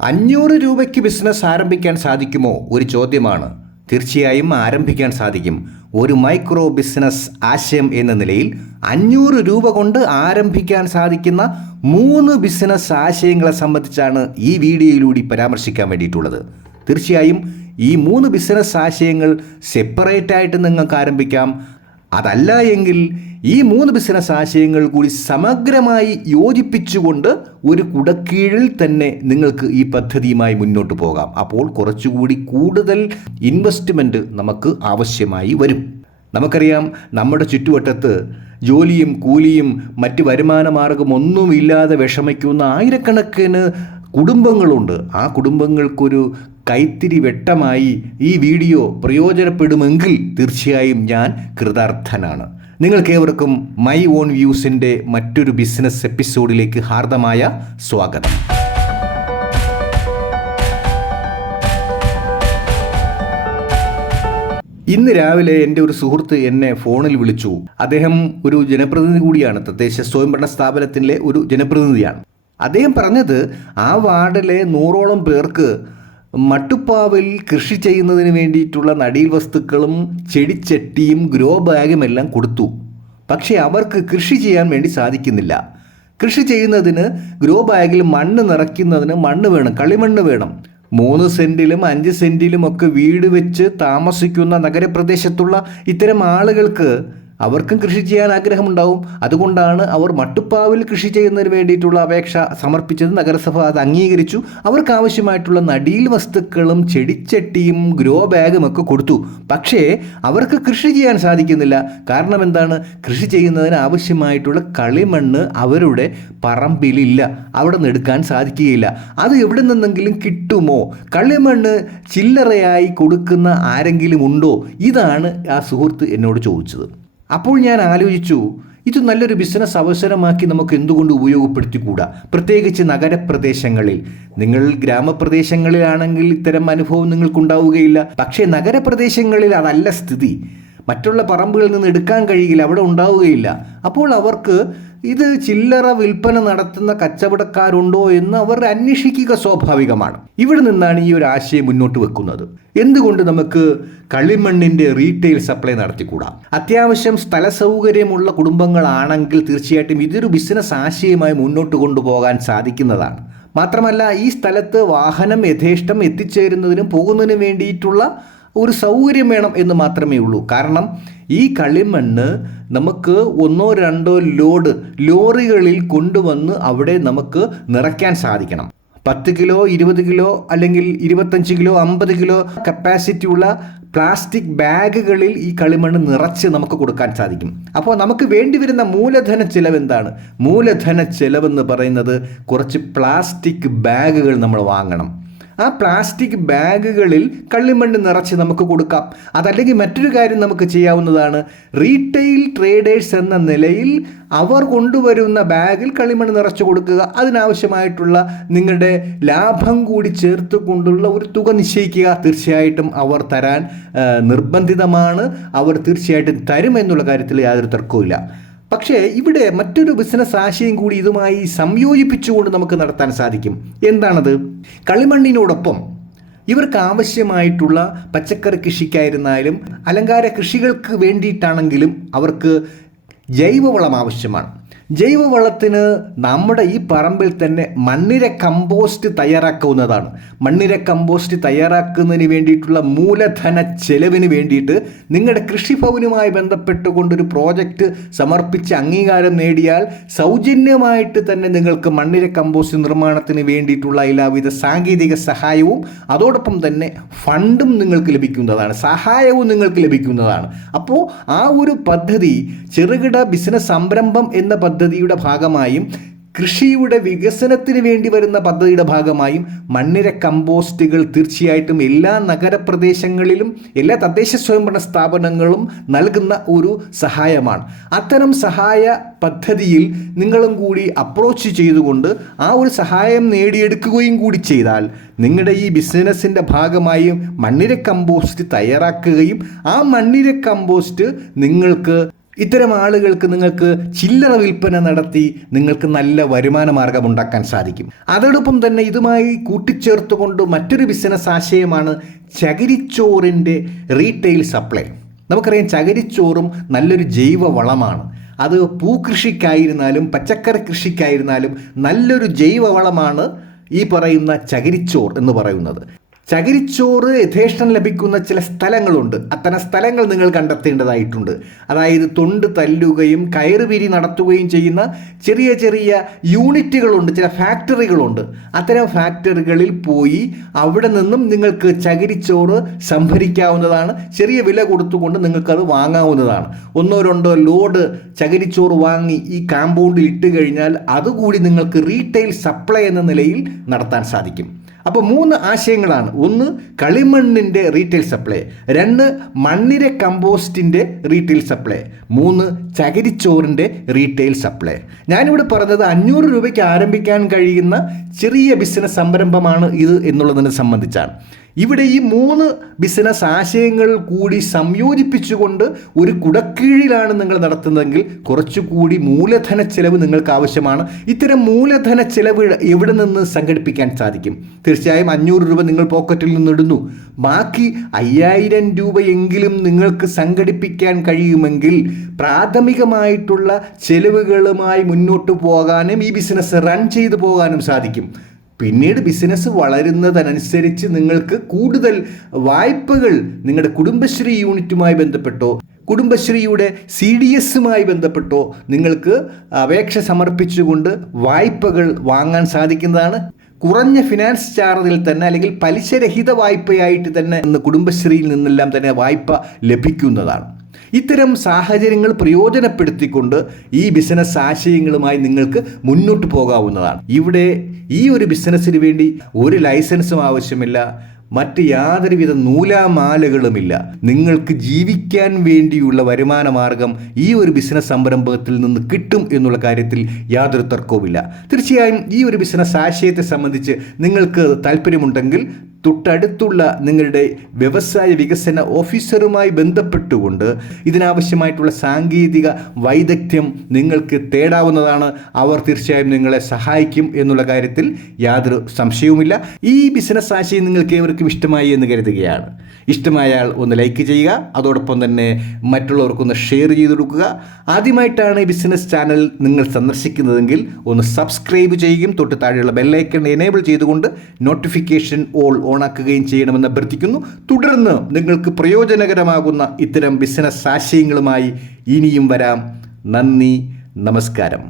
അഞ്ഞൂറ് രൂപയ്ക്ക് ബിസിനസ് ആരംഭിക്കാൻ സാധിക്കുമോ? ഒരു ചോദ്യമാണ്. തീർച്ചയായും ആരംഭിക്കാൻ സാധിക്കും. ഒരു മൈക്രോ ബിസിനസ് ആശയം എന്ന നിലയിൽ അഞ്ഞൂറ് രൂപ കൊണ്ട് ആരംഭിക്കാൻ സാധിക്കുന്ന മൂന്ന് ബിസിനസ് ആശയങ്ങളെ സംബന്ധിച്ചാണ് ഈ വീഡിയോയിലൂടെ പരാമർശിക്കാൻ വേണ്ടിയിട്ടുള്ളത്. തീർച്ചയായും ഈ മൂന്ന് ബിസിനസ് ആശയങ്ങൾ സെപ്പറേറ്റ് ആയിട്ട് നിങ്ങൾക്ക് ആരംഭിക്കാം. അതല്ല എങ്കിൽ ഈ മൂന്ന് ബിസിനസ് ആശയങ്ങൾ കൂടി സമഗ്രമായി യോജിപ്പിച്ചുകൊണ്ട് ഒരു കുടക്കീഴിൽ തന്നെ നിങ്ങൾക്ക് ഈ പദ്ധതിയുമായി മുന്നോട്ട് പോകാം. അപ്പോൾ കുറച്ചുകൂടി കൂടുതൽ ഇൻവെസ്റ്റ്മെന്റ് നമുക്ക് ആവശ്യമായി വരും. നമുക്കറിയാം നമ്മുടെ ചുറ്റുവട്ടത്ത് ജോലിയും കൂലിയും മറ്റ് വരുമാന മാർഗമൊന്നുമില്ലാതെ വിഷമിക്കുന്ന ആയിരക്കണക്കിന് കുടുംബങ്ങളുണ്ട്. ആ കുടുംബങ്ങൾക്കൊരു കൈത്തിരി വെട്ടമായി ഈ വീഡിയോ പ്രയോജനപ്പെടുമെങ്കിൽ തീർച്ചയായും ഞാൻ കൃതാർത്ഥനാണ്. നിങ്ങൾക്കേവർക്കും മൈ ഓൺ വ്യൂസിന്റെ മറ്റൊരു ബിസിനസ് എപ്പിസോഡിലേക്ക് ഹാർദമായ സ്വാഗതം. ഇന്ന് രാവിലെ എന്റെ ഒരു സുഹൃത്ത് എന്നെ ഫോണിൽ വിളിച്ചു. അദ്ദേഹം ഒരു ജനപ്രതിനിധി കൂടിയാണ്. തദ്ദേശ സ്വയംഭരണ സ്ഥാപനത്തിലെ ഒരു ജനപ്രതിനിധിയാണ്. അദ്ദേഹം പറഞ്ഞത് ആ വാർഡിലെ നൂറോളം പേർക്ക് മട്ടുപ്പാവിൽ കൃഷി ചെയ്യുന്നതിന് വേണ്ടിയിട്ടുള്ള നടീൽ വസ്തുക്കളും ചെടിച്ചട്ടിയും ഗ്രോ ബാഗും എല്ലാം കൊടുത്തു. പക്ഷേ അവർക്ക് കൃഷി ചെയ്യാൻ വേണ്ടി സാധിക്കുന്നില്ല. കൃഷി ചെയ്യുന്നതിന് ഗ്രോ ബാഗിൽ മണ്ണ് നിറയ്ക്കുന്നതിന് മണ്ണ് വേണം കളിമണ്ണ് വേണം. മൂന്ന് സെന്റിലും അഞ്ച് സെന്റിലും ഒക്കെ വീട് വെച്ച് താമസിക്കുന്ന നഗരപ്രദേശത്തുള്ള ഇത്തരം ആളുകൾക്ക് അവർക്കും കൃഷി ചെയ്യാൻ ആഗ്രഹമുണ്ടാവും. അതുകൊണ്ടാണ് അവർ മട്ടുപ്പാവിൽ കൃഷി ചെയ്യുന്നതിന് വേണ്ടിയിട്ടുള്ള അപേക്ഷ സമർപ്പിച്ചത്. നഗരസഭ അത് അംഗീകരിച്ചു. അവർക്ക് ആവശ്യമായിട്ടുള്ള നടീൽ വസ്തുക്കളും ചെടിച്ചട്ടിയും ഗ്രോ ബാഗും ഒക്കെ കൊടുത്തു. പക്ഷേ അവർക്ക് കൃഷി ചെയ്യാൻ സാധിക്കുന്നില്ല. കാരണം എന്താണ്? കൃഷി ചെയ്യുന്നതിന് ആവശ്യമായിട്ടുള്ള കളിമണ്ണ് അവരുടെ പറമ്പിലില്ല. അവിടെ നിന്ന് എടുക്കാൻ സാധിക്കുകയില്ല. അത് എവിടെ നിന്നെങ്കിലും കിട്ടുമോ? കളിമണ്ണ് ചില്ലറയായി കൊടുക്കുന്ന ആരെങ്കിലും ഉണ്ടോ? ഇതാണ് ആ സുഹൃത്ത് എന്നോട് ചോദിച്ചത്. അപ്പോൾ ഞാൻ ആലോചിച്ചു ഇത് നല്ലൊരു ബിസിനസ് അവസരമാക്കി നമുക്ക് എന്തുകൊണ്ട് ഉപയോഗപ്പെടുത്തിക്കൂടാ? പ്രത്യേകിച്ച് നഗരപ്രദേശങ്ങളിൽ. നിങ്ങൾ ഗ്രാമപ്രദേശങ്ങളിലാണെങ്കിൽ ഇത്തരം അനുഭവം നിങ്ങൾക്കുണ്ടാവുകയില്ല. പക്ഷേ നഗരപ്രദേശങ്ങളിൽ അതല്ല സ്ഥിതി. മറ്റുള്ള പറമ്പുകളിൽ നിന്ന് എടുക്കാൻ കഴിയില്ല അവിടെ ഉണ്ടാവുകയില്ല. അപ്പോൾ അവർക്ക് ഇത് ചില്ലറ വിൽപ്പന നടത്തുന്ന കച്ചവടക്കാരുണ്ടോ എന്ന് അവർ അന്വേഷിക്കുക സ്വാഭാവികമാണ്. ഇവിടെ നിന്നാണ് ഈ ഒരു ആശയം മുന്നോട്ട് വെക്കുന്നത്. എന്തുകൊണ്ട് നമുക്ക് കളിമണ്ണിന്റെ റീറ്റെയിൽ സപ്ലൈ നടത്തിക്കൂടാ? അത്യാവശ്യം സ്ഥല സൗകര്യമുള്ള കുടുംബങ്ങളാണെങ്കിൽ തീർച്ചയായിട്ടും ഇതൊരു ബിസിനസ് ആശയമായി മുന്നോട്ട് കൊണ്ടുപോകാൻ സാധിക്കുന്നതാണ്. മാത്രമല്ല ഈ സ്ഥലത്ത് വാഹനം യഥേഷ്ടം എത്തിച്ചേരുന്നതിനും പോകുന്നതിനും വേണ്ടിയിട്ടുള്ള ഒരു സൗകര്യം വേണം എന്ന് മാത്രമേ ഉള്ളൂ. കാരണം ഈ കളിമണ്ണ് നമുക്ക് ഒന്നോ രണ്ടോ ലോഡ് ലോറികളിൽ കൊണ്ടുവന്ന് അവിടെ നമുക്ക് നിറയ്ക്കാൻ സാധിക്കണം. പത്ത് കിലോ ഇരുപത് കിലോ അല്ലെങ്കിൽ ഇരുപത്തഞ്ച് കിലോ അമ്പത് കിലോ കപ്പാസിറ്റി ഉള്ള പ്ലാസ്റ്റിക് ബാഗുകളിൽ ഈ കളിമണ്ണ് നിറച്ച് നമുക്ക് കൊടുക്കാൻ സാധിക്കും. അപ്പോൾ നമുക്ക് വേണ്ടി വരുന്ന മൂലധന ചെലവ് എന്താണ്? മൂലധന ചെലവെന്ന് പറയുന്നത് കുറച്ച് പ്ലാസ്റ്റിക് ബാഗുകൾ നമ്മൾ വാങ്ങണം. ആ പ്ലാസ്റ്റിക് ബാഗുകളിൽ കള്ളിമണ്ണ് നിറച്ച് നമുക്ക് കൊടുക്കാം. അതല്ലെങ്കിൽ മറ്റൊരു കാര്യം നമുക്ക് ചെയ്യാവുന്നതാണ്. റീറ്റെയിൽ ട്രേഡേഴ്സ് എന്ന നിലയിൽ അവർ കൊണ്ടുവരുന്ന ബാഗിൽ കളിമണ്ണ് നിറച്ച് കൊടുക്കുക. അതിനാവശ്യമായിട്ടുള്ള നിങ്ങളുടെ ലാഭം കൂടി ചേർത്ത് കൊണ്ടുള്ള ഒരു തുക നിശ്ചയിക്കുക. തീർച്ചയായിട്ടും അവർ തരാൻ നിർബന്ധിതമാണ്. അവർ തീർച്ചയായിട്ടും തരുമെന്നുള്ള കാര്യത്തിൽ യാതൊരു തർക്കവുമില്ല. പക്ഷേ ഇവിടെ മറ്റൊരു ബിസിനസ് ആശയം കൂടി ഇതുമായി സംയോജിപ്പിച്ചുകൊണ്ട് നമുക്ക് നടത്താൻ സാധിക്കും. എന്താണത്? കളിമണ്ണിനോടൊപ്പം ഇവർക്ക് ആവശ്യമായിട്ടുള്ള പച്ചക്കറി കൃഷിക്കായിരുന്നാലും അലങ്കാര കൃഷികൾക്ക് വേണ്ടിയിട്ടാണെങ്കിലും അവർക്ക് ജൈവവളം ആവശ്യമാണ്. ജൈവവളത്തിന് നമ്മുടെ ഈ പറമ്പിൽ തന്നെ മണ്ണിര കമ്പോസ്റ്റ് തയ്യാറാക്കാവുന്നതാണ് മണ്ണിര കമ്പോസ്റ്റ് തയ്യാറാക്കുന്നതിന് വേണ്ടിയിട്ടുള്ള മൂലധന ചെലവിന് വേണ്ടിയിട്ട് നിങ്ങളുടെ കൃഷിഭവനുമായി ബന്ധപ്പെട്ടുകൊണ്ടൊരു പ്രോജക്റ്റ് സമർപ്പിച്ച് അംഗീകാരം നേടിയാൽ സൗജന്യമായിട്ട് തന്നെ നിങ്ങൾക്ക് മണ്ണിര കമ്പോസ്റ്റ് നിർമ്മാണത്തിന് വേണ്ടിയിട്ടുള്ള എല്ലാവിധ സാങ്കേതിക സഹായവും അതോടൊപ്പം തന്നെ ഫണ്ടും നിങ്ങൾക്ക് ലഭിക്കുന്നതാണ്. സഹായവും നിങ്ങൾക്ക് ലഭിക്കുന്നതാണ്. അപ്പോൾ ആ ഒരു പദ്ധതി ചെറുകിട ബിസിനസ് സംരംഭം എന്ന പദ്ധതിയുടെ ഭാഗമായും കൃഷിയുടെ വികസനത്തിന് വേണ്ടി വരുന്ന പദ്ധതിയുടെ ഭാഗമായും മണ്ണിര കമ്പോസ്റ്റുകൾ തീർച്ചയായിട്ടും എല്ലാ നഗരപ്രദേശങ്ങളിലും എല്ലാ തദ്ദേശ സ്വയംഭരണ സ്ഥാപനങ്ങളും നൽകുന്ന ഒരു സഹായമാണ്. അത്തരം സഹായ പദ്ധതിയിൽ നിങ്ങളും കൂടി അപ്രോച്ച് ചെയ്തുകൊണ്ട് ആ ഒരു സഹായം നേടിയെടുക്കുകയും കൂടി ചെയ്താൽ നിങ്ങളുടെ ഈ ബിസിനസ്സിന്റെ ഭാഗമായും മണ്ണിര കമ്പോസ്റ്റ് തയ്യാറാക്കുകയും ആ മണ്ണിര കമ്പോസ്റ്റ് നിങ്ങൾക്ക് ഇത്തരം ആളുകൾക്ക് നിങ്ങൾക്ക് ചില്ലറ വിൽപ്പന നടത്തി നിങ്ങൾക്ക് നല്ല വരുമാന മാർഗം ഉണ്ടാക്കാൻ സാധിക്കും. അതോടൊപ്പം തന്നെ ഇതുമായി കൂട്ടിച്ചേർത്തുകൊണ്ട് മറ്റൊരു ബിസിനസ് ആശയമാണ് ചകിരിച്ചോറിന്റെ റീറ്റെയിൽ സപ്ലൈ നമുക്കറിയാം ചകിരിച്ചോറും നല്ലൊരു ജൈവ വളമാണ്. അത് പൂകൃഷിക്കായിരുന്നാലും പച്ചക്കറി കൃഷിക്കായിരുന്നാലും നല്ലൊരു ജൈവ വളമാണ് ഈ പറയുന്ന ചകിരിച്ചോർ എന്ന് പറയുന്നത്. ചകിരിച്ചോറ് യഥേഷ്ടം ലഭിക്കുന്ന ചില സ്ഥലങ്ങളുണ്ട്. അത്തരം സ്ഥലങ്ങൾ നിങ്ങൾ കണ്ടെത്തേണ്ടതായിട്ടുണ്ട്. അതായത് തൊണ്ട് തല്ലുകയും കയറുപിരി നടത്തുകയും ചെയ്യുന്ന ചെറിയ ചെറിയ യൂണിറ്റുകളുണ്ട് ചില ഫാക്ടറികളുണ്ട്. അത്തരം ഫാക്ടറികളിൽ പോയി അവിടെ നിന്നും നിങ്ങൾക്ക് ചകിരിച്ചോറ് സംഭരിക്കാവുന്നതാണ്. ചെറിയ വില കൊടുത്തുകൊണ്ട് നിങ്ങൾക്കത് വാങ്ങാവുന്നതാണ്. ഒന്നോ രണ്ടോ ലോഡ് ചകിരിച്ചോറ് വാങ്ങി ഈ കാമ്പൗണ്ടിൽ ഇട്ട് കഴിഞ്ഞാൽ അതുകൂടി നിങ്ങൾക്ക് റീറ്റെയിൽ സപ്ലൈ എന്ന നിലയിൽ നടത്താൻ സാധിക്കും. അപ്പോൾ മൂന്ന് ആശയങ്ങളാണ്. ഒന്ന് കളിമണ്ണിന്റെ റീറ്റെയിൽ സപ്ലൈ രണ്ട് മണ്ണിര കമ്പോസ്റ്റിന്റെ റീറ്റെയിൽ സപ്ലൈ മൂന്ന് ചകിരിച്ചോറിന്റെ റീറ്റെയിൽ സപ്ലൈ ഞാനിവിടെ പറഞ്ഞത് അഞ്ഞൂറ് രൂപയ്ക്ക് ആരംഭിക്കാൻ കഴിയുന്ന ചെറിയ ബിസിനസ് സംരംഭമാണ് ഇത് എന്നുള്ളതിനെ സംബന്ധിച്ചാണ്. ഇവിടെ ഈ മൂന്ന് ബിസിനസ് ആശയങ്ങൾ കൂടി സംയോജിപ്പിച്ചുകൊണ്ട് ഒരു കുടക്കീഴിലാണ് നിങ്ങൾ നടത്തുന്നതെങ്കിൽ കുറച്ചുകൂടി മൂലധന ചെലവ് നിങ്ങൾക്ക് ആവശ്യമാണ്. ഇത്തരം മൂലധന ചെലവ് എവിടെ നിന്ന് സംഘടിപ്പിക്കാൻ സാധിക്കും? തീർച്ചയായും അഞ്ഞൂറ് രൂപ നിങ്ങൾ പോക്കറ്റിൽ നിന്ന് ഇടുന്നു. ബാക്കി അയ്യായിരം രൂപയെങ്കിലും നിങ്ങൾക്ക് സംഘടിപ്പിക്കാൻ കഴിയുമെങ്കിൽ പ്രാഥമികമായിട്ടുള്ള ചെലവുകളുമായി മുന്നോട്ട് പോകാനും ഈ ബിസിനസ് റൺ ചെയ്തു പോകാനും സാധിക്കും. പിന്നീട് ബിസിനസ് വളരുന്നതനുസരിച്ച് നിങ്ങൾക്ക് കൂടുതൽ വായ്പകൾ നിങ്ങളുടെ കുടുംബശ്രീ യൂണിറ്റുമായി ബന്ധപ്പെട്ടോ കുടുംബശ്രീയുടെ സി ഡി എസുമായി ബന്ധപ്പെട്ടോ നിങ്ങൾക്ക് അപേക്ഷ സമർപ്പിച്ചുകൊണ്ട് വായ്പകൾ വാങ്ങാൻ സാധിക്കുന്നതാണ്. കുറഞ്ഞ ഫിനാൻസ് ചാർജിൽ തന്നെ അല്ലെങ്കിൽ പലിശരഹിത വായ്പയായിട്ട് തന്നെ കുടുംബശ്രീയിൽ നിന്നെല്ലാം തന്നെ വായ്പ ലഭിക്കുന്നതാണ്. ഇത്തരം സാഹചര്യങ്ങൾ പ്രയോജനപ്പെടുത്തിക്കൊണ്ട് ഈ ബിസിനസ് ആശയങ്ങളുമായി നിങ്ങൾക്ക് മുന്നോട്ട് പോകാവുന്നതാണ്. ഇവിടെ ഈ ഒരു ബിസിനസ്സിന് വേണ്ടി ഒരു ലൈസൻസും ആവശ്യമില്ല മറ്റ് യാതൊരുവിധ നൂലാമാലകളുമില്ല. നിങ്ങൾക്ക് ജീവിക്കാൻ വേണ്ടിയുള്ള വരുമാന മാർഗം ഈ ഒരു ബിസിനസ് സംരംഭത്തിൽ നിന്ന് കിട്ടും എന്നുള്ള കാര്യത്തിൽ യാതൊരു തർക്കവുമില്ല. തീർച്ചയായും ഈ ഒരു ബിസിനസ് ആശയത്തെ സംബന്ധിച്ച് നിങ്ങൾക്ക് താല്പര്യമുണ്ടെങ്കിൽ തൊട്ടടുത്തുള്ള നിങ്ങളുടെ വ്യവസായ വികസന ഓഫീസറുമായി ബന്ധപ്പെട്ടുകൊണ്ട് ഇതിനാവശ്യമായിട്ടുള്ള സാങ്കേതിക വൈദഗ്ധ്യം നിങ്ങൾക്ക് തേടാവുന്നതാണ്. അവർ തീർച്ചയായും നിങ്ങളെ സഹായിക്കും എന്നുള്ള കാര്യത്തിൽ യാതൊരു സംശയവുമില്ല. ഈ ബിസിനസ് ആശയം നിങ്ങൾക്ക് ഏവർക്കും ഇഷ്ടമായി എന്ന് കരുതുകയാണ്. ഇഷ്ടമായാൽ ഒന്ന് ലൈക്ക് ചെയ്യുക അതോടൊപ്പം തന്നെ മറ്റുള്ളവർക്കൊന്ന് ഷെയർ ചെയ്തു കൊടുക്കുക. ആദ്യമായിട്ടാണ് ഈ ബിസിനസ് ചാനൽ നിങ്ങൾ സന്ദർശിക്കുന്നതെങ്കിൽ ഒന്ന് സബ്സ്ക്രൈബ് ചെയ്യുകയും തൊട്ട് താഴെയുള്ള ബെല്ലൈക്കൺ എനേബിൾ ചെയ്തുകൊണ്ട് നോട്ടിഫിക്കേഷൻ ഓൾ ഓണാക്കുകയും ചെയ്യണമെന്ന് അഭ്യർത്ഥിക്കുന്നു. തുടർന്ന് നിങ്ങൾക്ക് പ്രയോജനകരമാകുന്ന ഇത്തരം ബിസിനസ് ആശയങ്ങളുമായി ഇനിയും വരാം. നന്ദി നമസ്കാരം.